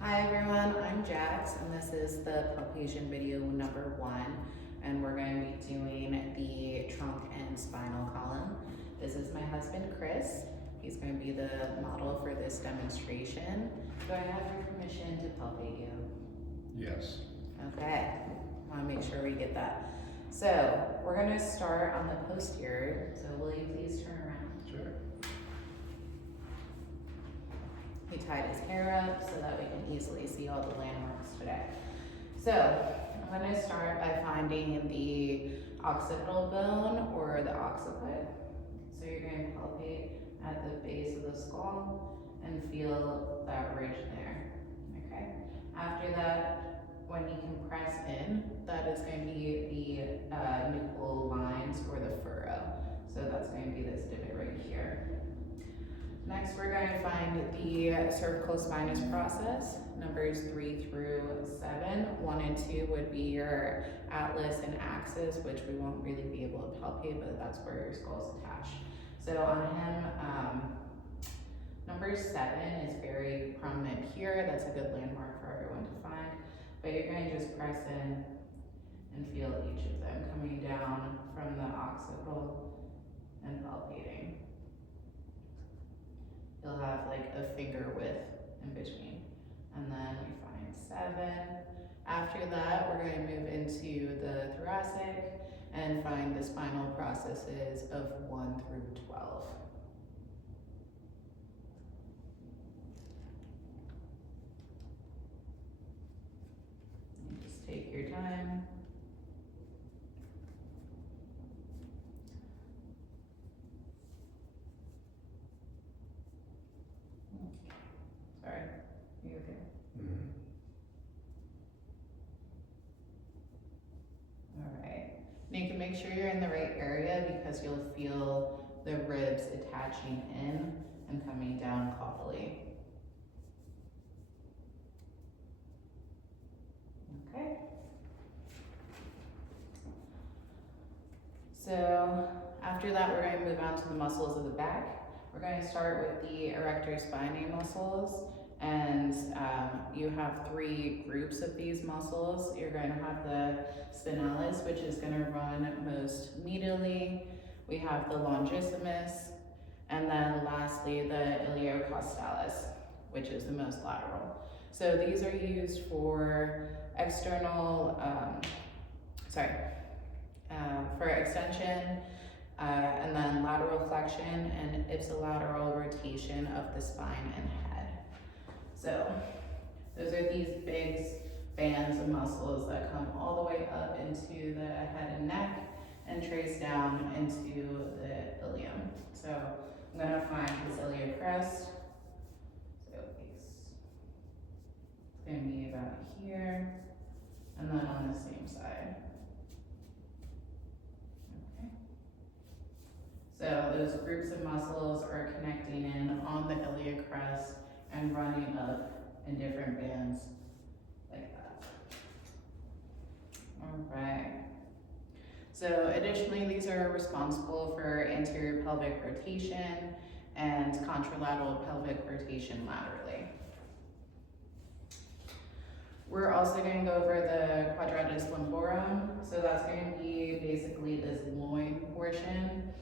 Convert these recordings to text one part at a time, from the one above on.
Hi everyone, I'm Jax and this is the Palpation video number 1, and we're going to be doing the trunk and spinal column. This is my husband Chris. He's going to be the model for this demonstration. Do I have your permission to palpate you? Yes. Okay, I want to make sure we get that. So we're going to start on the posterior, so will you please turn around? Sure. He tied his hair up so that we can easily see all the landmarks today. So I'm going to start by finding the occipital bone or the occiput. So you're going to palpate at the base of the skull and feel that ridge there. Okay. After that, when you can press in, that is going to be the nuchal lines or the furrow. So that's going to be this divot right here. Next, we're going to find the cervical spinous process, numbers 3 through 7. 1 and 2 would be your atlas and axis, which we won't really be able to palpate, but that's where your skull's attached. So on him, number 7 is very prominent here. That's a good landmark for everyone to find. But you're going to just press in and feel each of them coming down from the occipital and palpating. You'll have like a finger width in between. And then we find 7. After that, we're going to move into the thoracic and find the spinal processes of 1 through 12. Just take your time. Sorry, are you okay? Mm-hmm. All right. And you can make sure you're in the right area because you'll feel the ribs attaching in and coming down caudally. Okay. So after that, we're going to move on to the muscles of the back. We're going to start with the erector spinae muscles, and you have 3 groups of these muscles. You're going to have the spinalis, which is going to run most medially. We have the longissimus, and then lastly the iliocostalis, which is the most lateral. So these are used for external, for extension, and then lateral flexion and ipsilateral rotation of the spine and head. So those are these big bands of muscles that come all the way up into the head and neck and trace down into the ilium. So I'm going to find his iliocrest. So it's going to be about here, and then on the same side. So those groups of muscles are connecting in on the iliocrest and running up in different bands like that. All right. So additionally, these are responsible for anterior pelvic rotation and contralateral pelvic rotation laterally. We're also going to go over the quadratus lumborum. So that's going to be basically this loin portion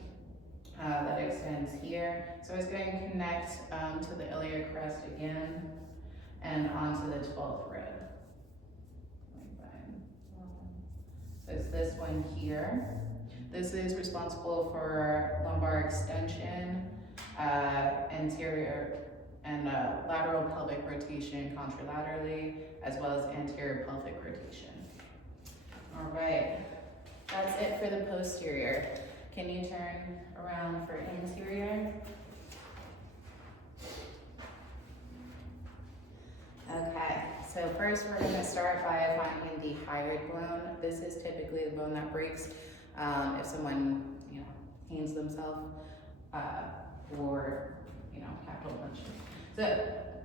that extends here. So it's going to connect to the iliocrest again and onto the 12th rib. So it's this one here. This is responsible for lumbar extension, anterior and lateral pelvic rotation contralaterally, as well as anterior pelvic rotation. All right, that's it for the posterior. Can you turn around for interior? Okay, so first we're going to start by finding the hyoid bone. This is typically the bone that breaks if someone, hangs themselves or, capital punches. So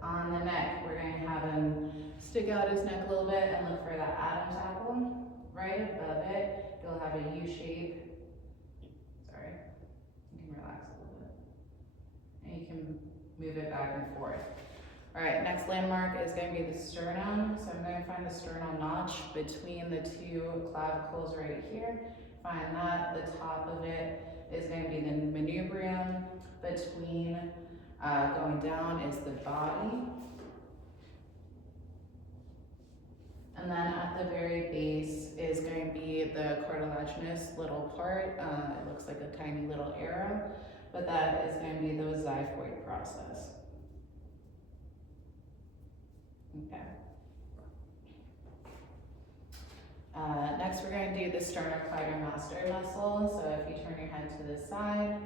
on the neck, we're going to have him stick out his neck a little bit and look for that Adam's apple. Right above it, you'll have a U shape. You can relax a little bit. And you can move it back and forth. All right, next landmark is going to be the sternum. So I'm going to find the sternal notch between the two clavicles right here. Find that. The top of it is going to be the manubrium. Between going down is the body. And then at the very base is going to be the cartilaginous little part. It looks like a tiny little arrow, but that is going to be the xiphoid process. Okay. Next, we're going to do the sternocleidomastoid muscle. So if you turn your head to the side,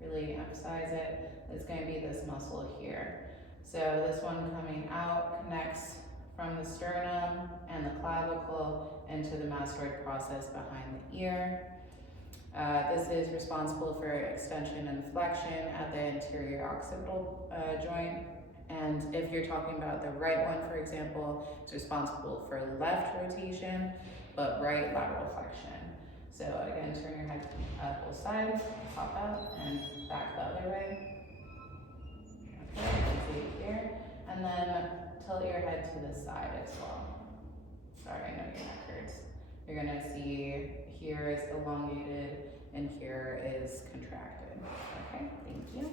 really emphasize it, it's going to be this muscle here. So this one coming out connects from the sternum and the clavicle into the mastoid process behind the ear. This is responsible for extension and flexion at the anterior occipital joint. And if you're talking about the right one, for example, it's responsible for left rotation, but right lateral flexion. So again, turn your head both sides, pop out, and back the other way. Okay, you can see it here. And then tilt your head to the side as well. Sorry, I know your neck hurts. You're gonna see here is elongated and here is contracted. Okay, thank you.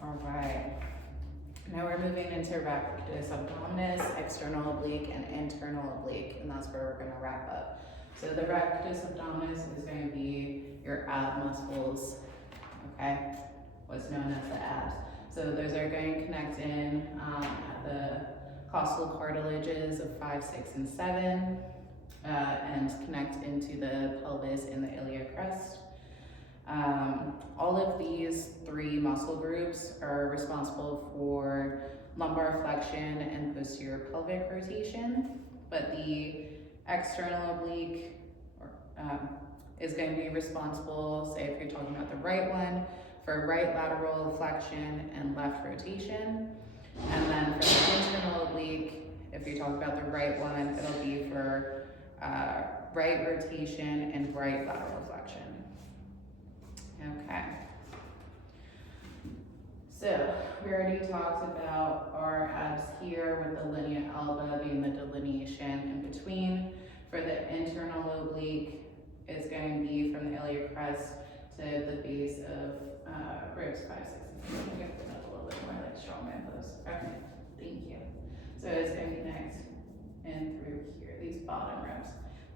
All right, now we're moving into rectus abdominis, external oblique, and internal oblique, and that's where we're gonna wrap up. So the rectus abdominis is going to be your ab muscles, okay? What's known as the abs. So those are going to connect in at the costal cartilages of 5, 6, and 7, and connect into the pelvis and the iliac crest. All of these 3 muscle groups are responsible for lumbar flexion and posterior pelvic rotation, but the external oblique is going to be responsible, say if you're talking about the right one, for right lateral flexion and left rotation. And then for the internal oblique, if you're talking about the right one, it'll be for right rotation and right lateral flexion. Okay. So we already talked about our abs here with the linea alba being the delineation in between. For the internal oblique, it's going to be from the iliac crest to the base of ribs 5, 6, and 7. I'm going to put up a little bit more like strongman pose. Okay, thank you. So it's going to connect in through here, these bottom ribs.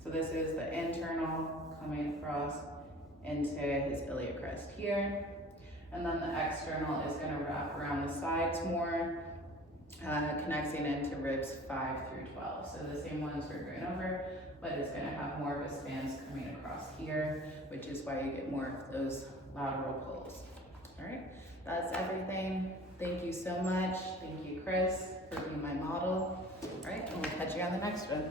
So this is the internal coming across into his iliac crest here. And then the external is going to wrap around the sides more, connecting into ribs 5 through 12. So the same ones we're going over, but it's going to have more of a stance coming across here, which is why you get more of those lateral pulls. All right, that's everything. Thank you so much. Thank you, Chris, for being my model. All right, and we'll catch you on the next one.